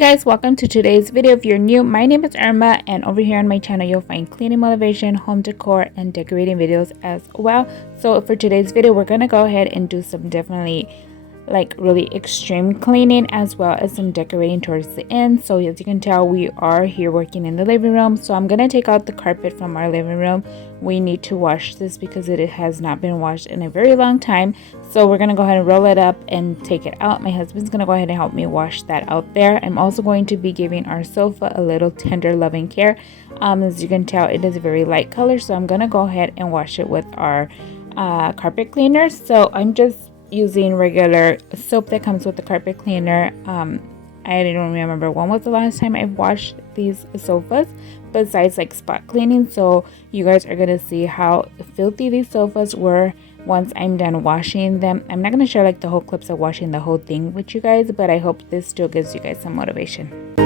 guys, welcome to today's video. If you're new, my name is Irma, and over here on my channel you'll find cleaning motivation, home decor, and decorating videos as well. So for today's video, we're gonna go ahead and do some definitely like really extreme cleaning as well as some decorating towards the end. So as you can tell, we are here working in the living room. So I'm gonna take out the carpet from our living room. We need to wash this because it has not been washed in a very long time. So we're gonna go ahead and roll it up and take it out. My husband's gonna go ahead and help me wash that out there. I'm also going to be giving our sofa a little tender loving care. As you can tell, it is a very light color, so I'm gonna go ahead and wash it with our carpet cleaner. So I'm just using regular soap that comes with the carpet cleaner. I don't remember when was the last time I've washed these sofas besides like spot cleaning. So you guys are gonna see how filthy these sofas were once I'm done washing them. I'm not gonna share like the whole clips of washing the whole thing with you guys, but I hope this still gives you guys some motivation.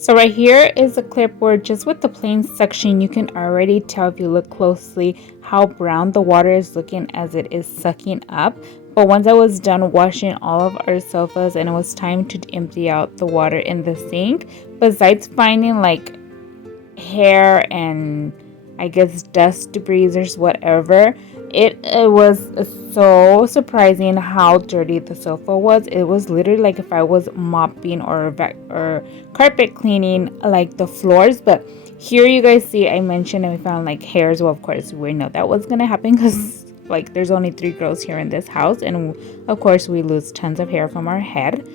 So right here is a clip where just with the plain section, you can already tell if you look closely how brown the water is looking as it is sucking up. But once I was done washing all of our sofas and it was time to empty out the water in the sink, besides finding like hair and I guess dust, debris, or whatever, it was so surprising how dirty the sofa was. It was literally like if I was mopping or carpet cleaning like the floors. But here you guys see I mentioned and we found like hairs. Well, of course we know that was gonna happen because like there's only 3 girls here in this house, and of course we lose tons of hair from our head.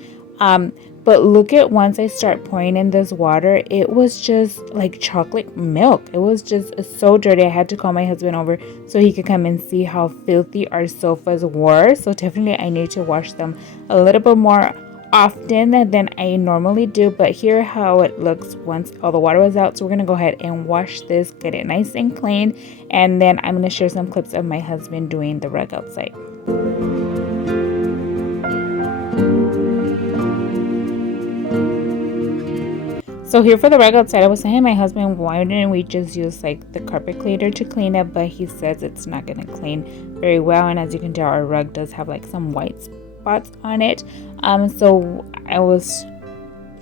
But look at once I start pouring in this water, it was just like chocolate milk. It was just so dirty. I had to call my husband over so he could come and see how filthy our sofas were. So definitely I need to wash them a little bit more often than I normally do. But here how it looks once all the water was out. So we're gonna go ahead and wash this, get it nice and clean, and then I'm gonna share some clips of my husband doing the rug outside. So here for the rug outside, I was saying my husband, why didn't we just use like the carpet cleaner to clean it? But he says it's not going to clean very well. And as you can tell, our rug does have like some white spots on it. So I was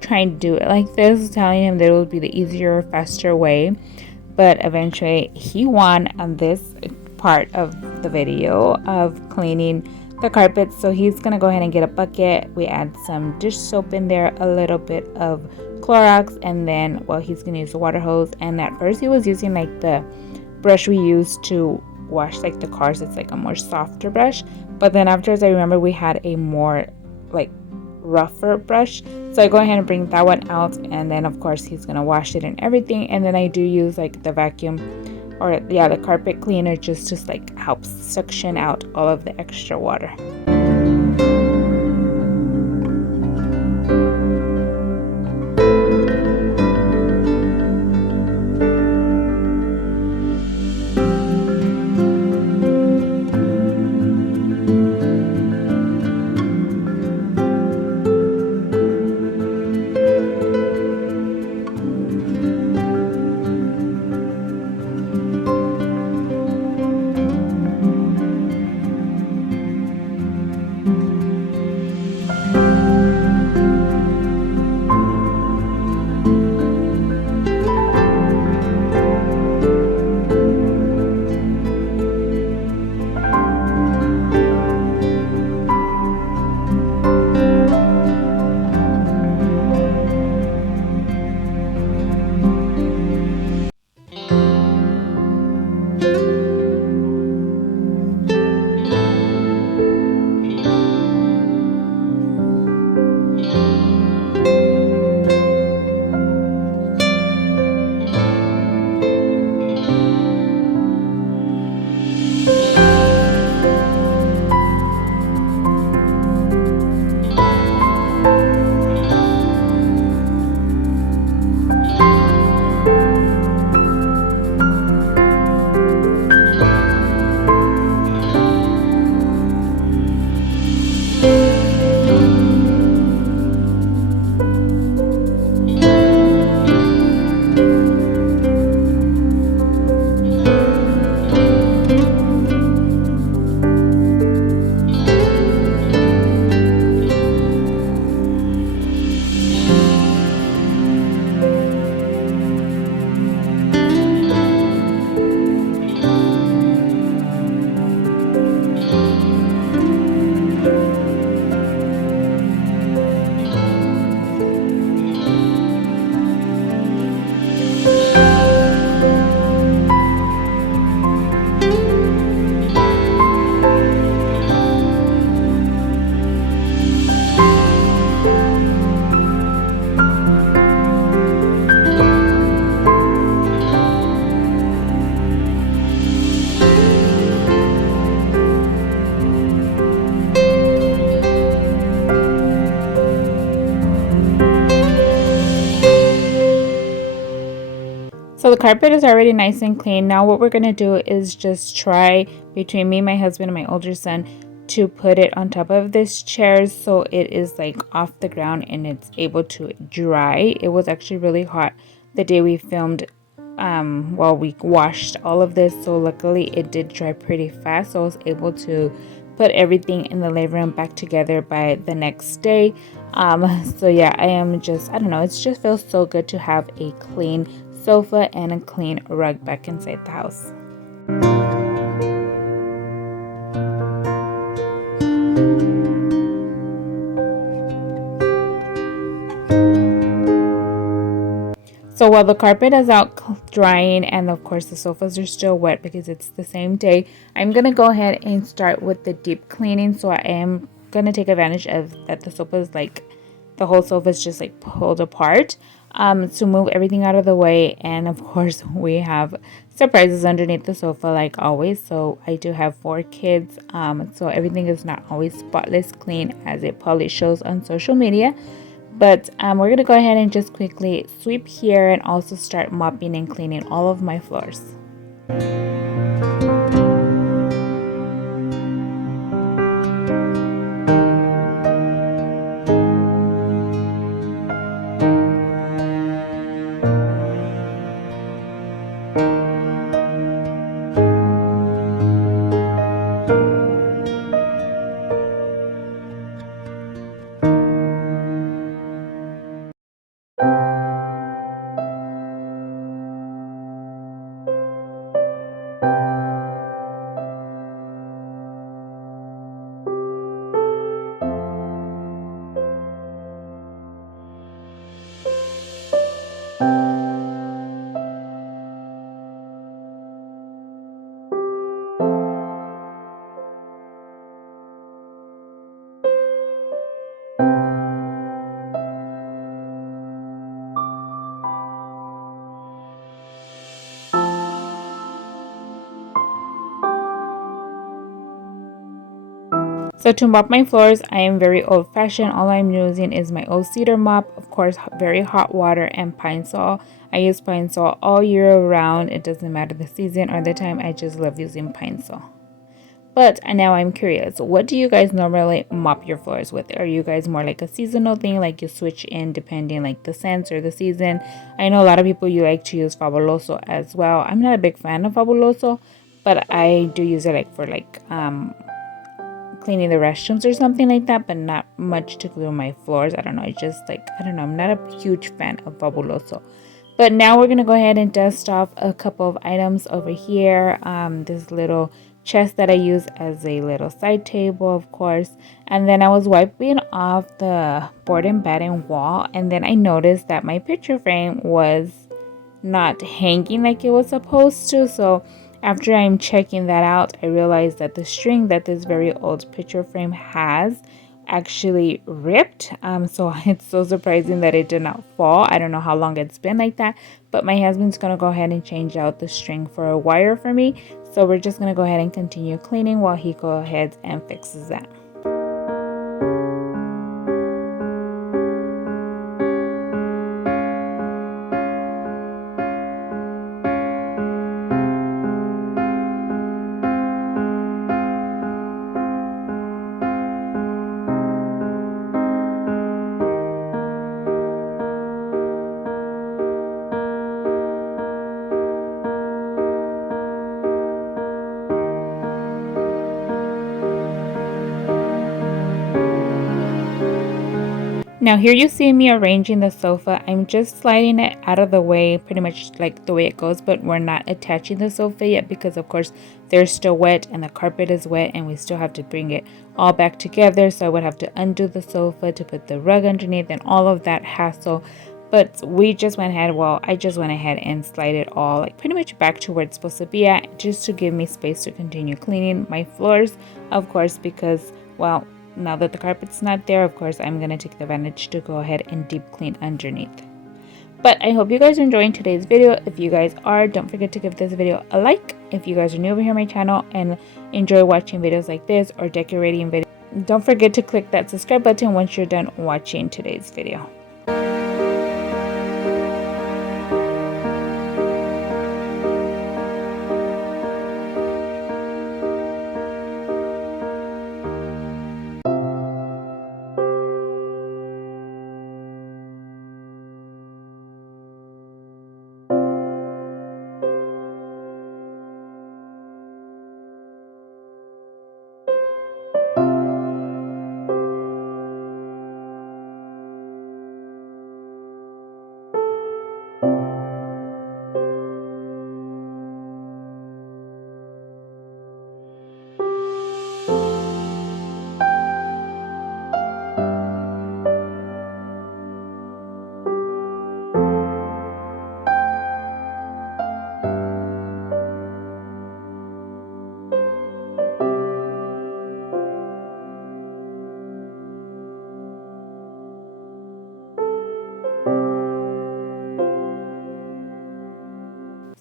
trying to do it like this, telling him that it would be the easier, faster way. But eventually he won on this part of the video of cleaning the carpet. So he's going to go ahead and get a bucket. We add some dish soap in there, a little bit of Clorox, and then he's gonna use the water hose. And at first he was using like the brush we use to wash like the cars. It's like a more softer brush, but then afterwards I remember we had a more like rougher brush, so I go ahead and bring that one out, and then of course he's gonna wash it and everything. And then I do use like the vacuum or the carpet cleaner just to like help suction out all of the extra water. So the carpet is already nice and clean. Now what we're going to do is just try between me, my husband, and my older son to put it on top of this chair so it is like off the ground and it's able to dry. It was actually really hot the day we filmed while we washed all of this, so luckily it did dry pretty fast, so I was able to put everything in the living room back together by the next day. So yeah, I don't know, it just feels so good to have a clean sofa and a clean rug back inside the house. So while the carpet is out drying and of course the sofas are still wet because it's the same day, I'm going to go ahead and start with the deep cleaning. So I am going to take advantage of that the sofa is like, the whole sofa is just like pulled apart to move everything out of the way. And of course we have surprises underneath the sofa like always. So I do have 4 kids, so everything is not always spotless clean as it probably shows on social media. But we're going to go ahead and just quickly sweep here and also start mopping and cleaning all of my floors. So to mop my floors, I am very old-fashioned. All I'm using is my old cedar mop, of course, very hot water and pine sol. I use pine sol all year round. It doesn't matter the season or the time. I just love using pine sol. But now I'm curious, what do you guys normally mop your floors with? Are you guys more like a seasonal thing, like you switch in depending like the scents or the season? I know a lot of people, you like to use Fabuloso as well. I'm not a big fan of Fabuloso, but I do use it like for like cleaning the restrooms or something like that, but not much to clean my floors. I don't know, it's just like, I don't know, I'm not a huge fan of Fabuloso. But now we're gonna go ahead and dust off a couple of items over here. This little chest that I use as a little side table, of course, and then I was wiping off the board and batten wall, and then I noticed that my picture frame was not hanging like it was supposed to. So after I'm checking that out, I realized that the string that this very old picture frame has actually ripped. So it's so surprising that it did not fall. I don't know how long it's been like that, but my husband's gonna go ahead and change out the string for a wire for me. So we're just gonna go ahead and continue cleaning while he goes ahead and fixes that. Now here you see me arranging the sofa. I'm just sliding it out of the way, pretty much like the way it goes, but we're not attaching the sofa yet because of course they're still wet and the carpet is wet and we still have to bring it all back together. So I would have to undo the sofa to put the rug underneath and all of that hassle. But we just went ahead, well, I just went ahead and slide it all like pretty much back to where it's supposed to be at, just to give me space to continue cleaning my floors, of course, because, well, now that the carpet's not there, of course, I'm going to take the advantage to go ahead and deep clean underneath. But I hope you guys are enjoying today's video. If you guys are, don't forget to give this video a like. If you guys are new over here on my channel and enjoy watching videos like this or decorating videos, don't forget to click that subscribe button once you're done watching today's video.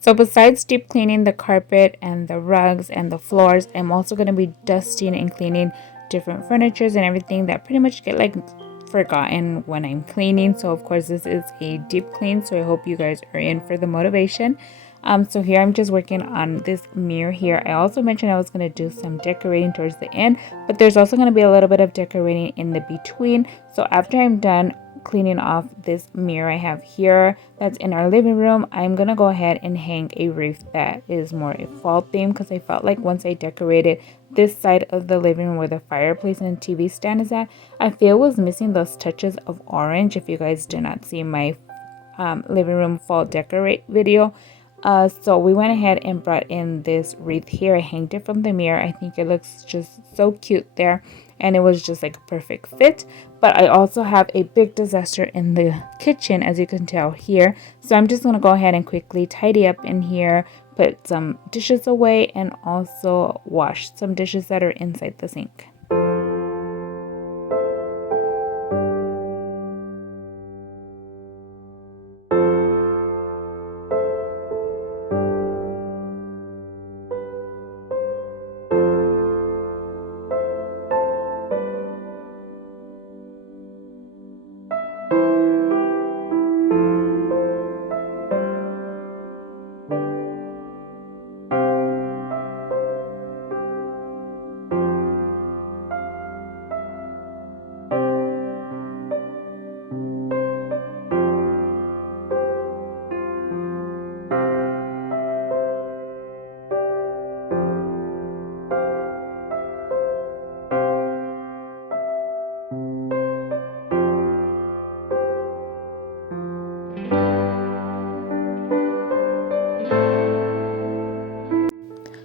So besides deep cleaning the carpet and the rugs and the floors, I'm also going to be dusting and cleaning different furnitures and everything that pretty much get like forgotten when I'm cleaning. So of course this is a deep clean, so I hope you guys are in for the motivation. So here I'm just working on this mirror here. I also mentioned I was going to do some decorating towards the end, but there's also going to be a little bit of decorating in the between. So after I'm done cleaning off this mirror I have here that's in our living room, I'm gonna go ahead and hang a wreath that is more a fall theme, because I felt like once I decorated this side of the living room where the fireplace and TV stand is at, I feel was missing those touches of orange. If you guys did not see my living room fall decorate video, so we went ahead and brought in this wreath here. I hanged it from the mirror. I think it looks just so cute there, and it was just like a perfect fit. But I also have a big disaster in the kitchen, as you can tell here, so I'm just gonna go ahead and quickly tidy up in here, put some dishes away, and also wash some dishes that are inside the sink.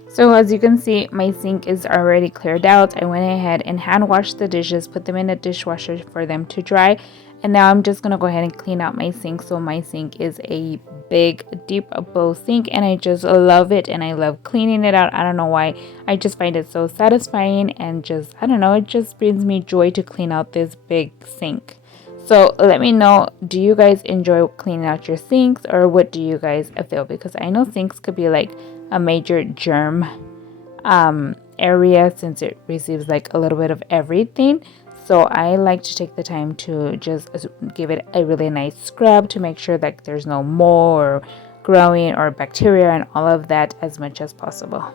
So as you can see, my sink is already cleared out. I went ahead and hand washed the dishes, put them in the dishwasher for them to dry. And now I'm just going to go ahead and clean out my sink. So my sink is a big, deep bowl sink, and I just love it. And I love cleaning it out. I don't know why. I just find it so satisfying, and just, I don't know, it just brings me joy to clean out this big sink. So let me know, do you guys enjoy cleaning out your sinks, or what do you guys feel? Because I know sinks could be like a major germ area, since it receives like a little bit of everything. So I like to take the time to just give it a really nice scrub to make sure that there's no mold or growing or bacteria and all of that as much as possible.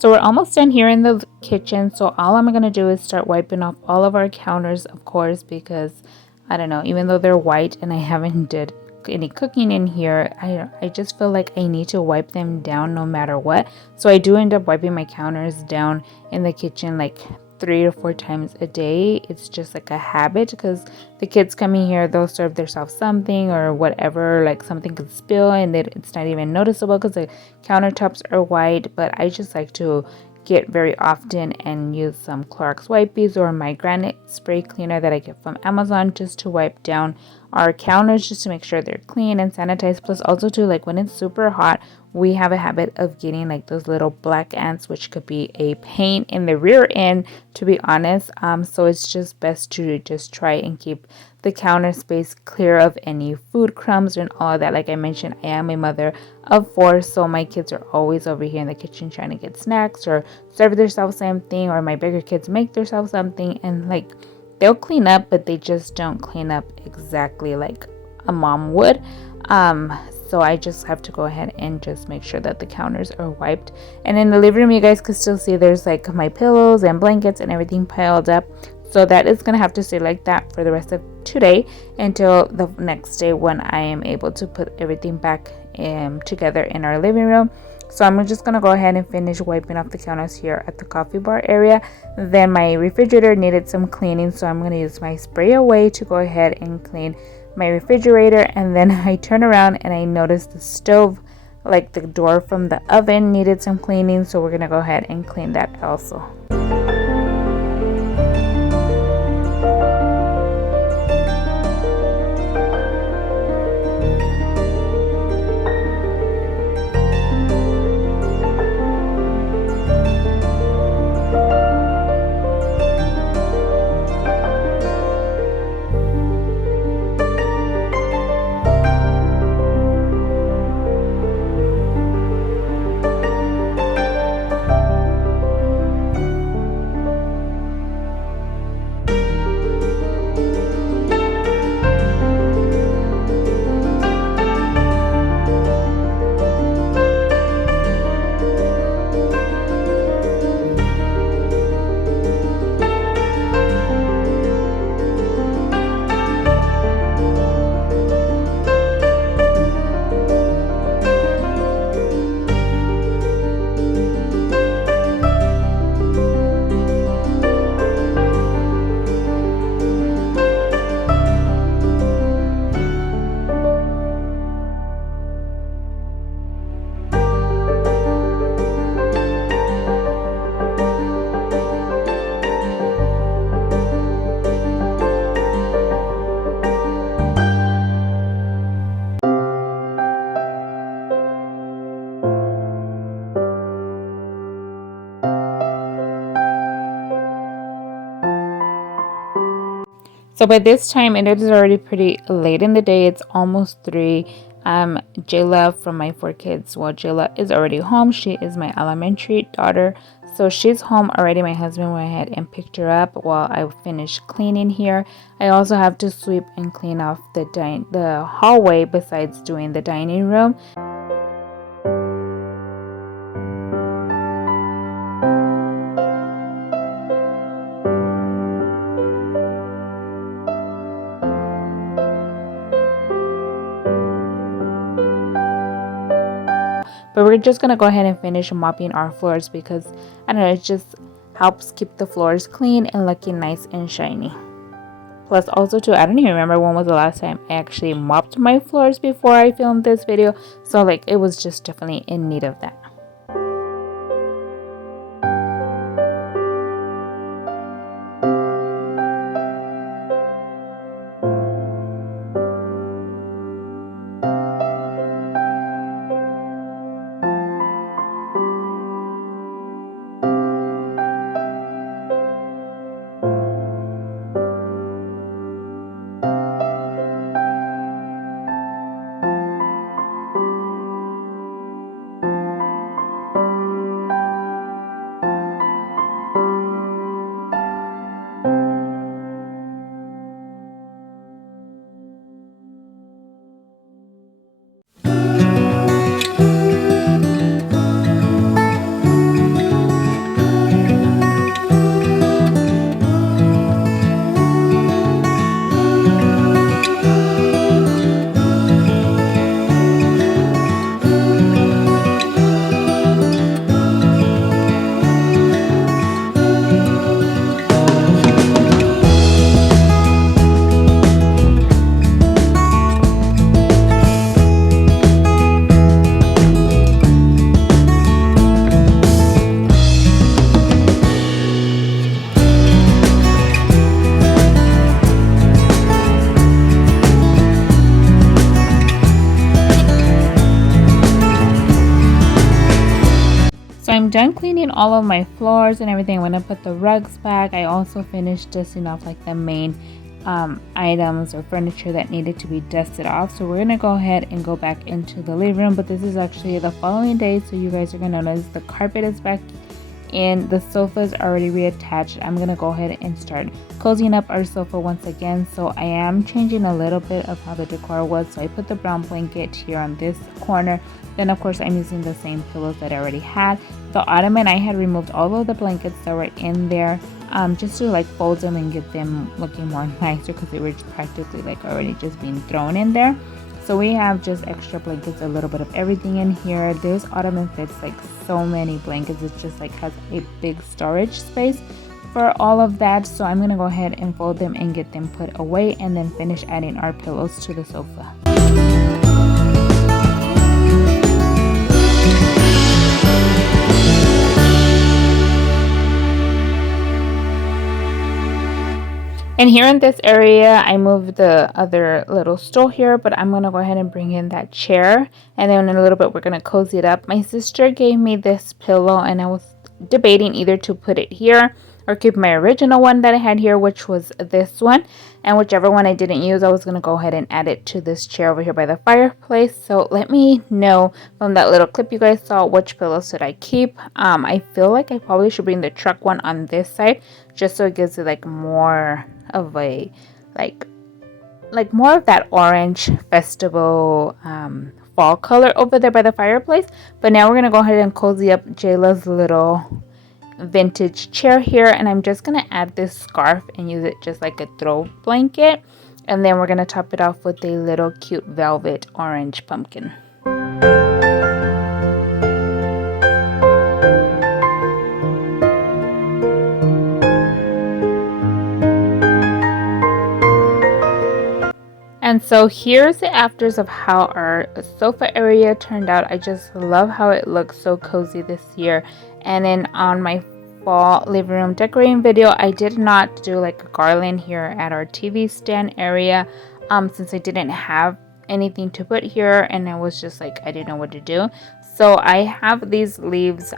So we're almost done here in the kitchen. So all I'm going to do is start wiping off all of our counters, of course, because I don't know, even though they're white and I haven't did any cooking in here, I just feel like I need to wipe them down no matter what. So I do end up wiping my counters down in the kitchen like 3 or 4 times a day. It's just like a habit, because the kids coming here, they'll serve themselves something or whatever, like something could spill and it's not even noticeable because the countertops are white. But I just like to get very often and use some Clorox wipes or my granite spray cleaner that I get from Amazon, just to wipe down our counters, just to make sure they're clean and sanitized. Plus also too, like when it's super hot, we have a habit of getting like those little black ants, which could be a pain in the rear end, to be honest. So it's just best to just try and keep the counter space clear of any food crumbs and all of that. Like I mentioned, I am a mother of 4, so my kids are always over here in the kitchen trying to get snacks or serve themselves something, or my bigger kids make themselves something, and like they'll clean up, but they just don't clean up exactly like a mom would. So I just have to go ahead and just make sure that the counters are wiped. And in the living room, you guys can still see there's like my pillows and blankets and everything piled up. So that is going to have to stay like that for the rest of today until the next day when I am able to put everything back together in our living room. So I'm just going to go ahead and finish wiping off the counters here at the coffee bar area. Then my refrigerator needed some cleaning, so I'm going to use my spray away to go ahead and clean my refrigerator. And then I turn around and I notice the stove, like the door from the oven, needed some cleaning, so we're going to go ahead and clean that also. So by this time, it is already pretty late in the day. It's almost 3. Jayla from my 4 kids, well, Jayla is already home. She is my elementary daughter. So she's home already. My husband went ahead and picked her up while I finished cleaning here. I also have to sweep and clean off the hallway besides doing the dining room. But we're just going to go ahead and finish mopping our floors because, I don't know, it just helps keep the floors clean and looking nice and shiny. Plus also too, I don't even remember when was the last time I actually mopped my floors before I filmed this video. So like it was just definitely in need of that. I'm done cleaning all of my floors and everything. I'm going to put the rugs back. I also finished dusting off like the main items or furniture that needed to be dusted off. So we're going to go ahead and go back into the living room. But this is actually the following day. So you guys are going to notice the carpet is back in. The sofa is already reattached. I'm gonna go ahead and start cozying up our sofa once again. So I am changing a little bit of how the decor was. So I put the brown blanket here on this corner. Then of course I'm using the same pillows that I already had. The ottoman, I had removed all of the blankets that were in there, just to like fold them and get them looking more nicer, because they were practically like already just being thrown in there. So we have just extra blankets, a little bit of everything in here. This ottoman fits like so many blankets. It just like has a big storage space for all of that. So I'm gonna go ahead and fold them and get them put away, and then finish adding our pillows to the sofa. And here in this area, I moved the other little stool here, but I'm going to go ahead and bring in that chair. And then in a little bit, we're going to cozy it up. My sister gave me this pillow, and I was debating either to put it here or keep my original one that I had here, which was this one. And whichever one I didn't use, I was going to go ahead and add it to this chair over here by the fireplace. So let me know from that little clip you guys saw, which pillow should I keep. I feel like I probably should bring the truck one on this side, just so it gives it like more of a like more of that orange festival fall color over there by the fireplace. But now we're gonna go ahead and cozy up Jayla's little vintage chair here, and I'm just gonna add this scarf and use it just like a throw blanket, and then we're gonna top it off with a little cute velvet orange pumpkin. And so here's the afters of how our sofa area turned out. I just love how it looks so cozy this year. And then on my fall living room decorating video, I did not do like a garland here at our TV stand area, since I didn't have anything to put here, and I was just like, I didn't know what to do. So I have these leaves,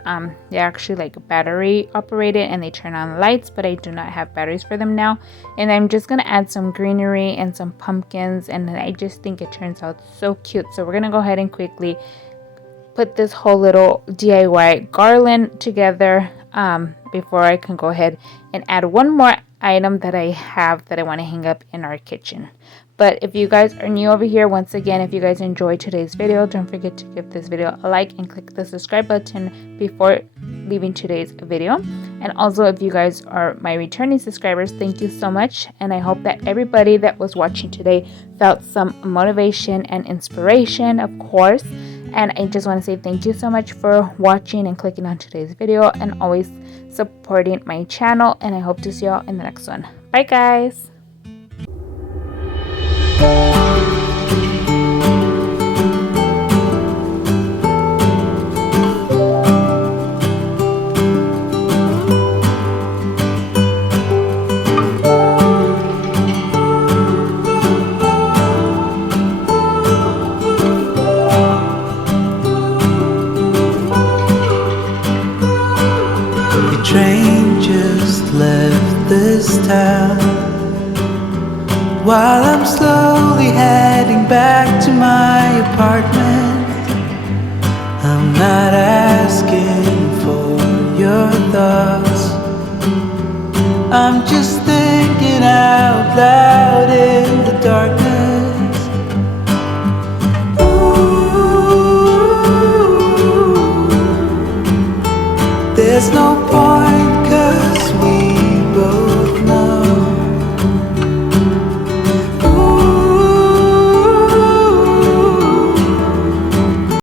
they're actually like battery operated and they turn on lights, but I do not have batteries for them now. And I'm just gonna add some greenery and some pumpkins, and I just think it turns out so cute. So we're gonna go ahead and quickly put this whole little DIY garland together before I can go ahead and add one more item that I have that I want to hang up in our kitchen. But if you guys are new over here, once again, if you guys enjoyed today's video, don't forget to give this video a like and click the subscribe button before leaving today's video. And also, if you guys are my returning subscribers, thank you so much. And I hope that everybody that was watching today felt some motivation and inspiration, of course. And I just want to say thank you so much for watching and clicking on today's video and always supporting my channel. And I hope to see y'all in the next one. Bye, guys. Train just left this town, while I'm slowly heading back to my apartment. I'm not asking for your thoughts, I'm just thinking out loud in the darkness. Ooh, there's no point